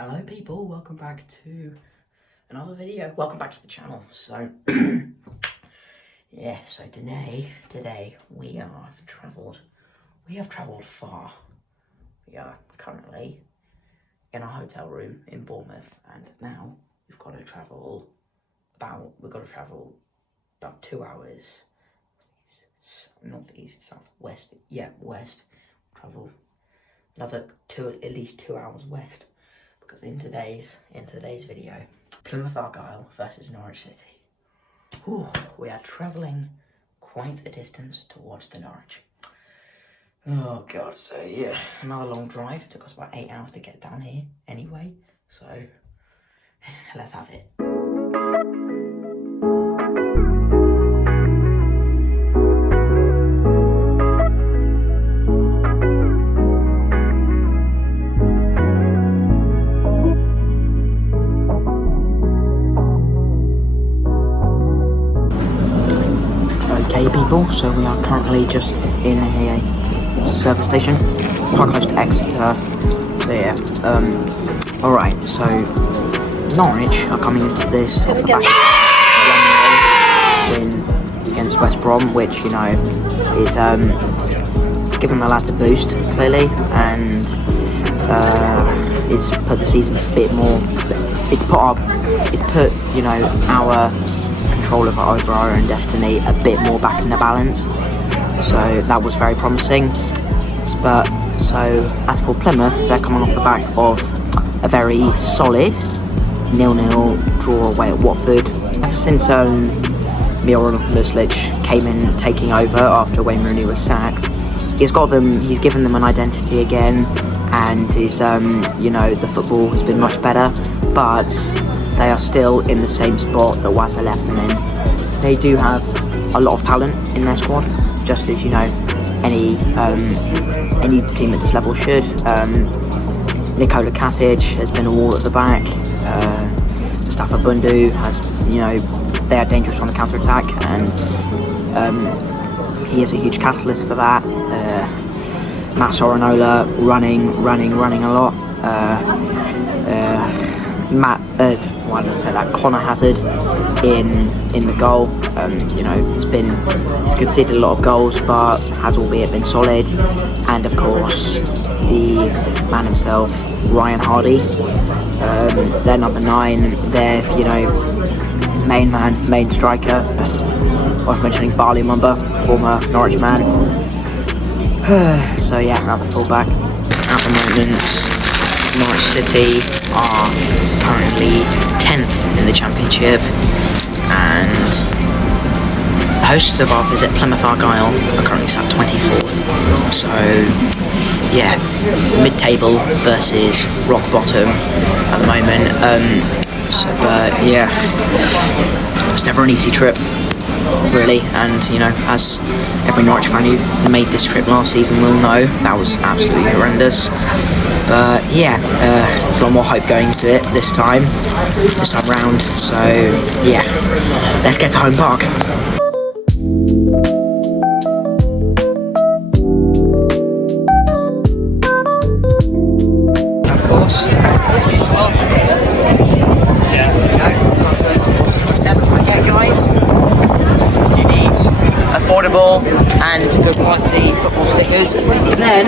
Hello people, welcome back to another video. Welcome back to the channel. So yeah, so today we have travelled far. We are currently in a hotel room in Bournemouth, and now we've got to travel about 2 hours northeast, south, west. Yeah, west. Travel another at least 2 hours west. Because in today's video, Plymouth Argyle versus Norwich City. Whew, we are travelling quite a distance towards the Norwich. Oh god, so yeah, another long drive. It took us about 8 hours to get down here anyway. So let's have it. Okay people, so we are currently just in a service station, quite close to Exeter. So yeah, alright, so Norwich are coming into this off the back of 1-0 win against West Brom, which, you know, is given the lads a boost, clearly, and it's put the season a bit more, it's put, you know, our control over our own destiny a bit more back in the balance, so that was very promising. But so as for Plymouth, they're coming off the back of a very solid 0-0 draw away at Watford. Ever since Miron Muslic came in taking over after Wayne Rooney was sacked, he's given them an identity again, and is you know, the football has been much better, but they are still in the same spot that Wazza left them in. They do have a lot of talent in their squad, just as, you know, any team at this level should. Nikola Katic has been a wall at the back. Mustafa Bundu has, you know, they are dangerous on the counter-attack, and he is a huge catalyst for that. Matt Sorinola running a lot. Connor Hazard in the goal. You know, he's conceded a lot of goals, but has albeit been solid. And of course, the man himself, Ryan HARDIE. They're number 9. They're, you know, main striker. Worth mentioning Barley Mumba, former Norwich man. So yeah, another fullback. At the moment, Norwich City are currently 10th in the Championship, and the hosts of our visit, Plymouth Argyle, are currently sat 24th. So yeah, mid-table versus rock bottom at the moment. But yeah, it's never an easy trip, really, and, you know, as every Norwich fan who made this trip last season will know, that was absolutely horrendous. But yeah, there's a lot more hope going into it this time round. So yeah, let's get to Home Park. Of course. Never forget, guys, you need affordable and good quality football stickers. And then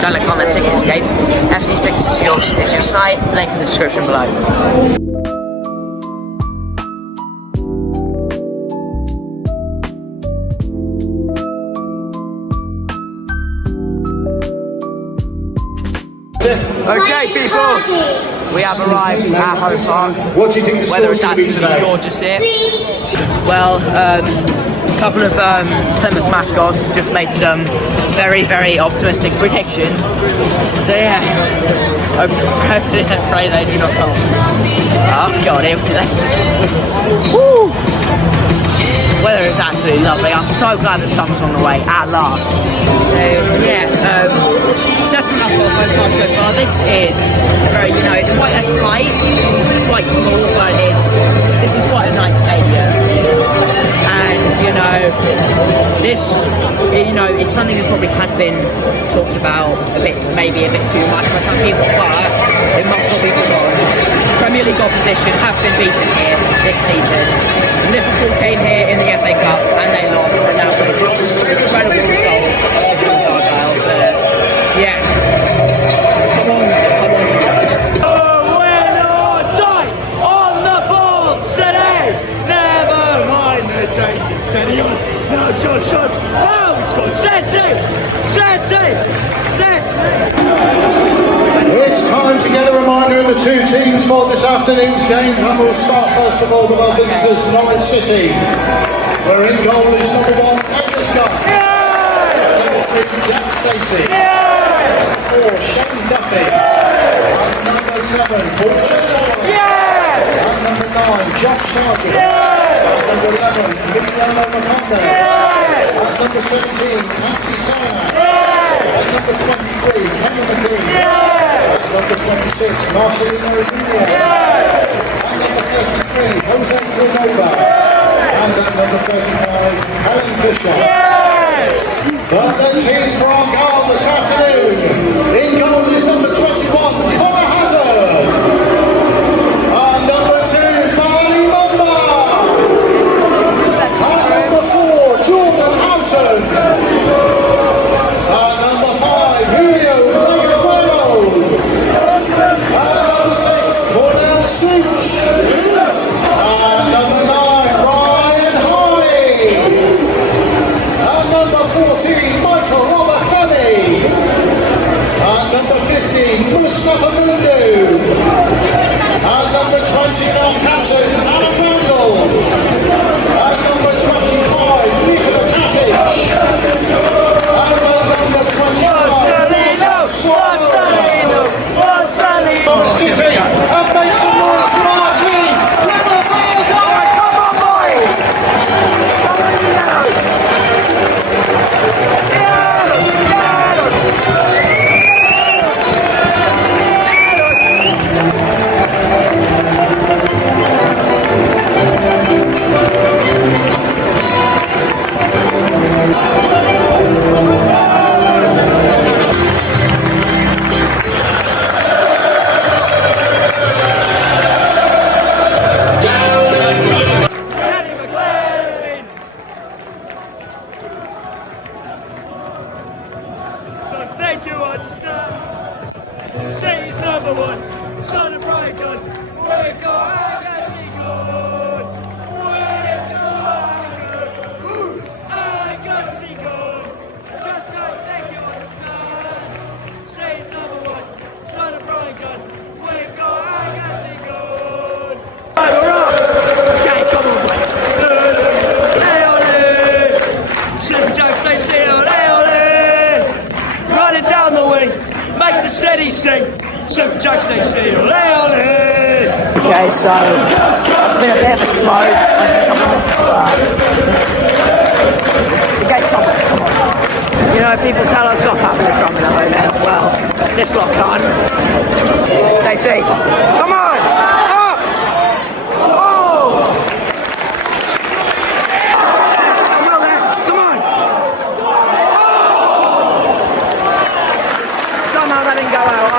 don't look on the ticket escape. FC Stickers is your site. Link in the description below. Okay, people, we have arrived at Home Park. What do you think the Weather is score's going to be absolutely today? gorgeous here. Well, a couple of Plymouth mascots have just made some very, very optimistic predictions. So yeah, hopefully and pray they do not come. Oh god, here we go. Woo! Weather is absolutely lovely. I'm so glad the summer's on the way at last. So yeah, assessment I've got of Home Park so far. This is very, you know, it's quite it's quite small, but this is quite a nice stadium. And, you know, this, you know, it's something that probably has been talked about maybe a bit too much by some people, but it must not be forgotten League opposition have been beaten here this season. Liverpool came here in the FA Cup and they lost, and that was an incredible result to Plymouth Argyle. But yeah, come on, you guys. Win or die on the ball, City. Never mind the changes. Steady on. No shots. Oh, he's got City. It's time to get a reminder of the two teams for this afternoon's games, and we'll start first of all with our visitors, Norwich City. Where in goal is number 1, Argyle. Number 3, Jack Stacey. Number 4, Shane Duffy. And number 7, Paul Chester. And number 9, Josh Sargent. And number 11, Luciano Macondo. And number 17, Nancy Sarnak. And number 23, Kenny McLean. And number 26, Marcelino Junior. And number 33, Jose Cordova. And at number 35, Helen Fisher. But the team for Argyle this afternoon, in goal is number 21, Connor Hazard. And number 2, Barney Mumba. And number 4, Jordan Houghton. And number 5, Julio Reguero. And number 6, Cornell Such. And number 9, Ryan Hardie. And number 14, Michael Robert Hemming. And number 15, Mustafa Mundu. And number 20, our captain, Adam Randall. And number 25, Nikola Katic. And number 29, City, and make some noise for our team. Plymouth Argyle! Come on, boys! Come on, you guys! Thank you, understand. City's number 1, son of Brighton. We've got Agassi good. We've got Agassi good. Just go, thank you, understand. City's number 1, son of Brighton. We've got Agassi good. Right, we're up. Okay, come on, boys. Ole, Super Jack Stacey, ole. Running down the wing, makes the city sing. Super Jack Stacey, ole ole. Okay, so it's been a bit of a slow couple of minutes, but the gate's on, come on. You know, people tell us off having the drum in the home end. Well, this lot can't. Stacey, come on! Up! Oh! Well there, come on! Somehow that didn't go out.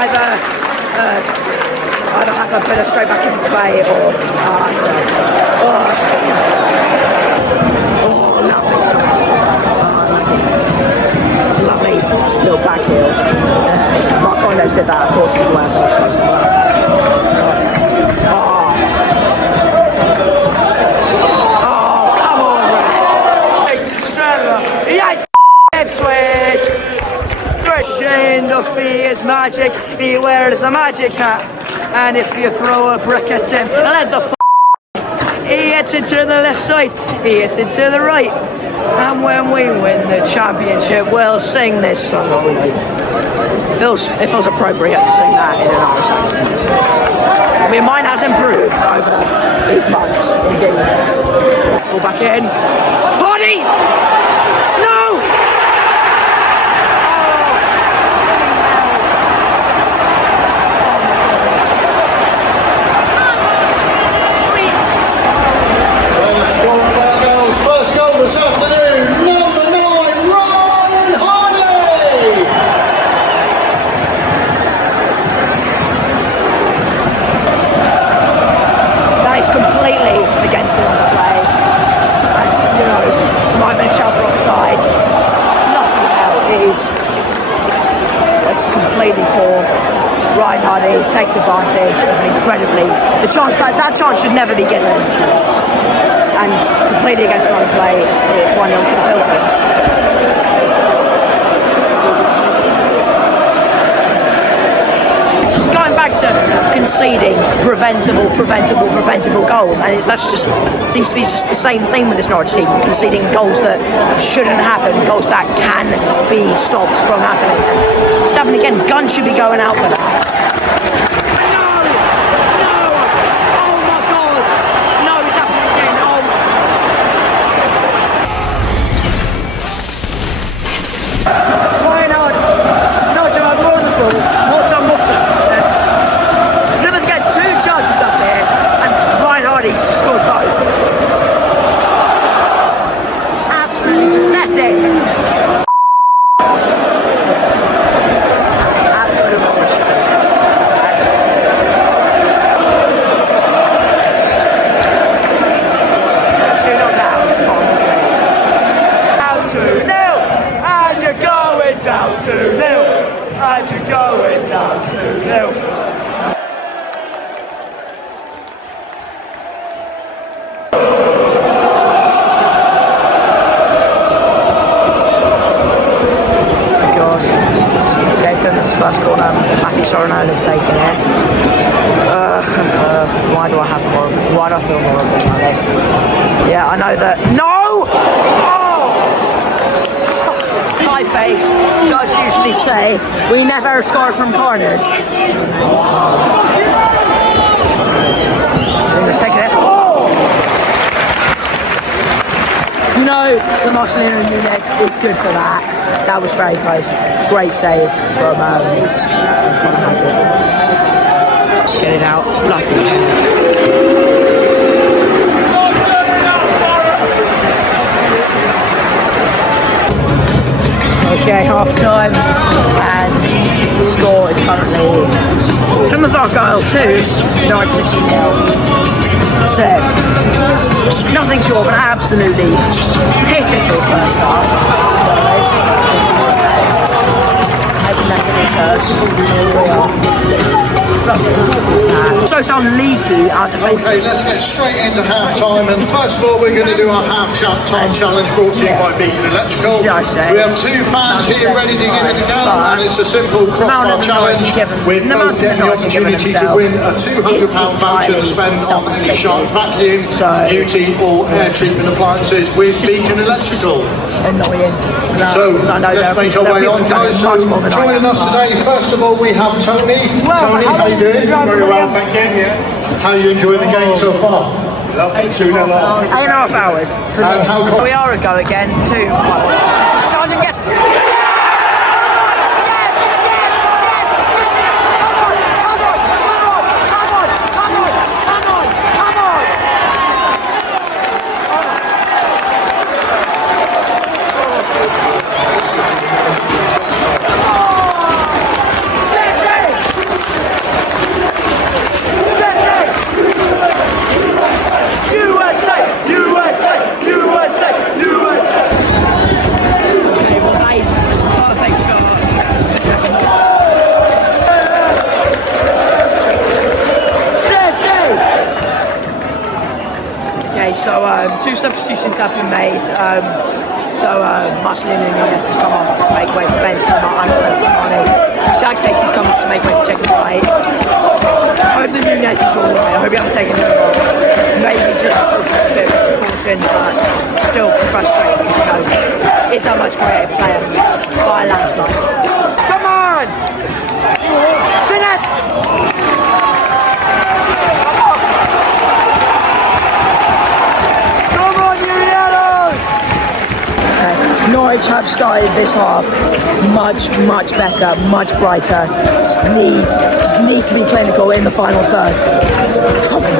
Either Hazard put her straight back into play or lovely shot. Lovely little back heel. Mark Condos did that at Portsmouth WOEFUL. Come on, man. He hates Ipswich. Shane Duffy is magic, he wears a magic hat, and if you throw a brick at him, let the he hits it to the left side, he hits it to the right, and when we win the championship, we'll sing this song. It feels appropriate to sing that in an Irish accent. I mean, mine has improved over these months, indeed. Pull back in. HARDIE! No! First goal this afternoon, number 9, Ryan Hardie. advantage of an incredibly... The chance that chance should never be given. And completely against the run play, it's 1-0 for the Pilgrims. Just going back to conceding preventable goals, and that's just seems to be just the same thing with this Norwich team, conceding goals that shouldn't happen, goals that can be stopped from happening. It's happening again. Gunn should be going out for that. Scored both. It's absolutely pathetic. Absolute rubbish. 2-0 down. Down 2-0. And you're going down 2-0. And you're going down 2-0. First corner, Matthew Sorenola's taking it. Why do I feel horrible about this? Yeah, I know that. No! Oh! My face does usually say we never score from corners. He's taking it. Oh! You know, the Marcelino Nunes is good for that. That was very close. Great save from Connor Hazard. Let's get it out. Bloody okay, half time. And the score is currently Plymouth Argyle 2, Norwich City 0. So, nothing short of an absolutely pitiful first half. So sound leaky out the face. Okay, let's get straight into half time, and first of all we're going to do our half-time challenge brought to you by Beacon Electrical. We have two fans here ready to give it a go, and it's a simple crossbar challenge with both getting the opportunity to win a £200 voucher to spend on any sharp vacuum, beauty or air treatment appliances with Beacon Electrical. Annoying. So let's make our way on, guys. So joining us today, first of all, we have Tony. Tony, how you doing? Very well, thank you. Yeah. How are you enjoying the game so far? Lovely. 2-0 up. 8.5 hours. We are a go again. 2. Sergeant, yes. So two substitutions have been made. Marcelino Nunes has come off to make way for Ben Slimar and Spencer Marnie. Jack Stacey's come off to make way for Jacob Wright. I hope the Nunes is all right. I hope you haven't taken him off. Maybe just a bit of caution, but still frustrating because it's a much creative player by a landslide. Come on! Finish! Norwich have started this half much better, much brighter. Just need to be clinical in the final third. Come on.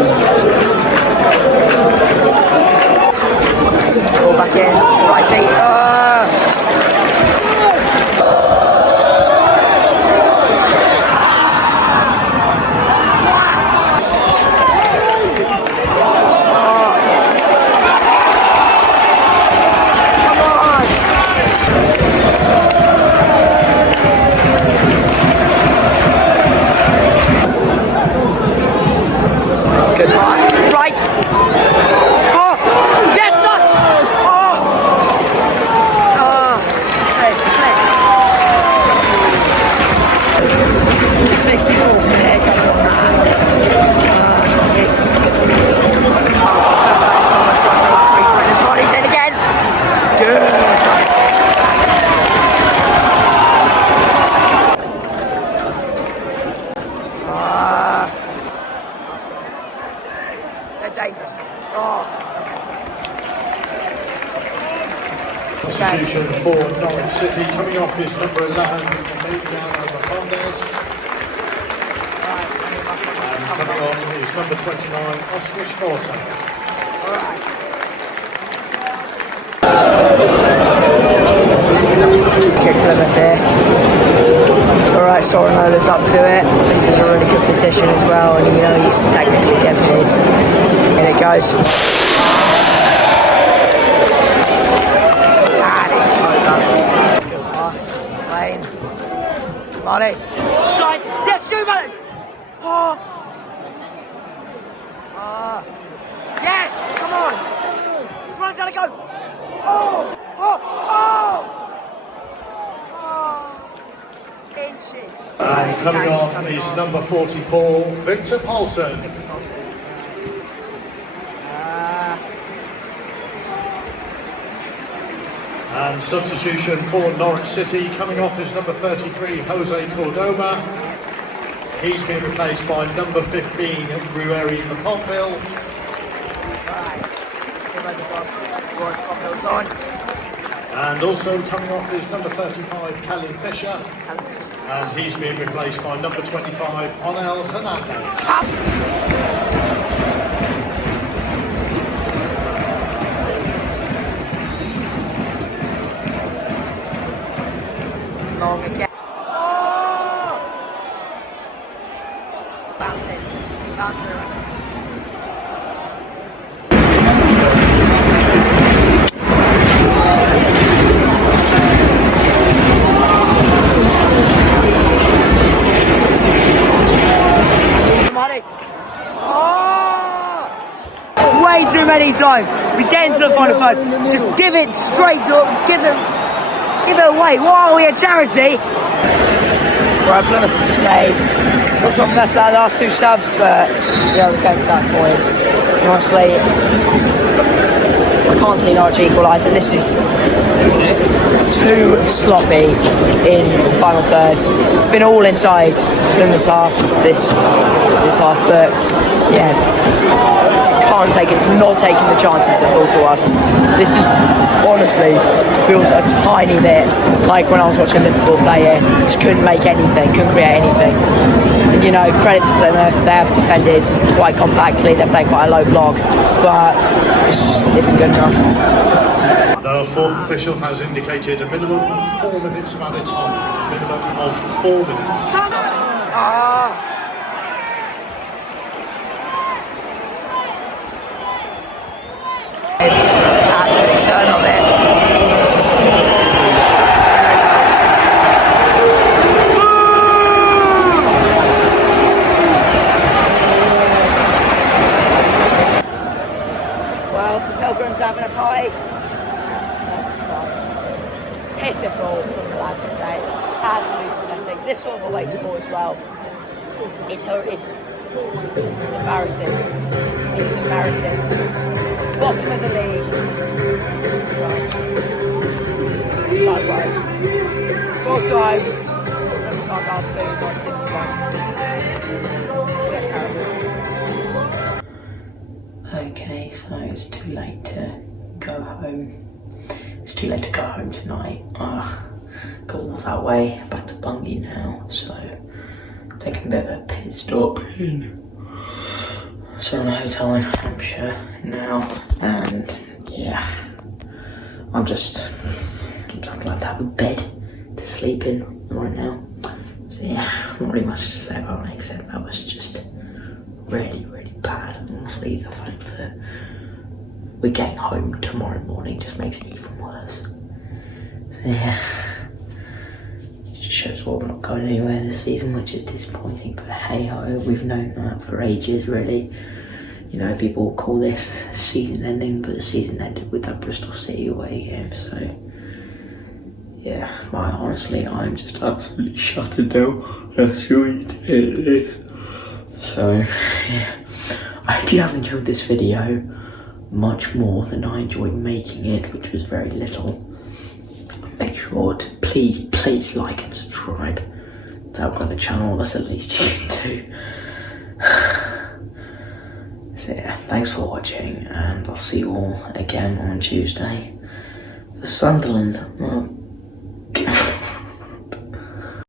Ball back in, righty. dangerous. Oh. Substitution for Norwich City coming off is number 11, Mariano Martinez. And coming on is number 29, Oscar Forte. Kick Plymouth here. Alright, Sorenola's up to it. This is a really good position as well, and you know he's technically gifted. In it goes. And it's over. Good pass. Lane. Money. Slide. Yes, shoot, Money! Oh! Yes! Come on! Someone's gonna go! Oh! Oh! Oh! Inches. And coming on is number 44, Victor Paulsen. And substitution for Norwich City coming off is number 33, Jose Cordova. He's been replaced by number 15, Rueri McConville. And also coming off is number 35, Callum Fisher. And he's been replaced by number 25, Onel Hernandez. Long again. Oh! Bounce it. Bounce it around. Way too many times. We get into the final third. Just give it straight up. Give it away. Why are we a charity? Right, Plymouth just made. Not sure if that's their last two subs, but yeah, we're getting to that point. And honestly, I can't see Norwich equalise, and this is too sloppy in the final third. It's been all inside Plymouth's half this half, but yeah. Not taking the chances that fall to us. This is honestly feels a tiny bit like when I was watching Liverpool play here. Just couldn't make anything, couldn't create anything. And you know, credit to Plymouth, they have defended quite compactly, they're playing quite a low block, but this just isn't good enough. The fourth official has indicated a minimum of 4 minutes of added time. Minimum of 4 minutes. Absolutely certain of it. There it goes. Well, the Pilgrims having a party. Not surprised. Pitiful from the lads today. Absolutely pathetic. This sort of a waste of ball as well. It's embarrassing. It's embarrassing. Bottom of the league. Likewise. Full time. Plymouth Argyle 2, Norwich City 1. We're terrible. Okay, so it's too late to go home. It's too late to go home tonight. Got all that way, back to Bungay now, so taking a bit of a pit stop in. So in a hotel in Hampshire now, and yeah, I'm just glad to have a bed to sleep in right now. So yeah, not really much to say about it, except that was just really, really bad. And honestly, the fact that we're getting home tomorrow morning just makes it even worse. So yeah, it just shows why we're not going anywhere this season, which is disappointing, but hey ho, we've known that for ages really. You know, people call this season ending, but the season ended with that Bristol City away game, so yeah, honestly, I'm just absolutely shutting down. That's really to edit this. So yeah, I hope you have enjoyed this video much more than I enjoyed making it, which was very little. Make sure to please like and subscribe to help grow the channel. That's the least you can do. So So yeah, thanks for watching, and I'll see you all again on Tuesday for Sunderland. Well,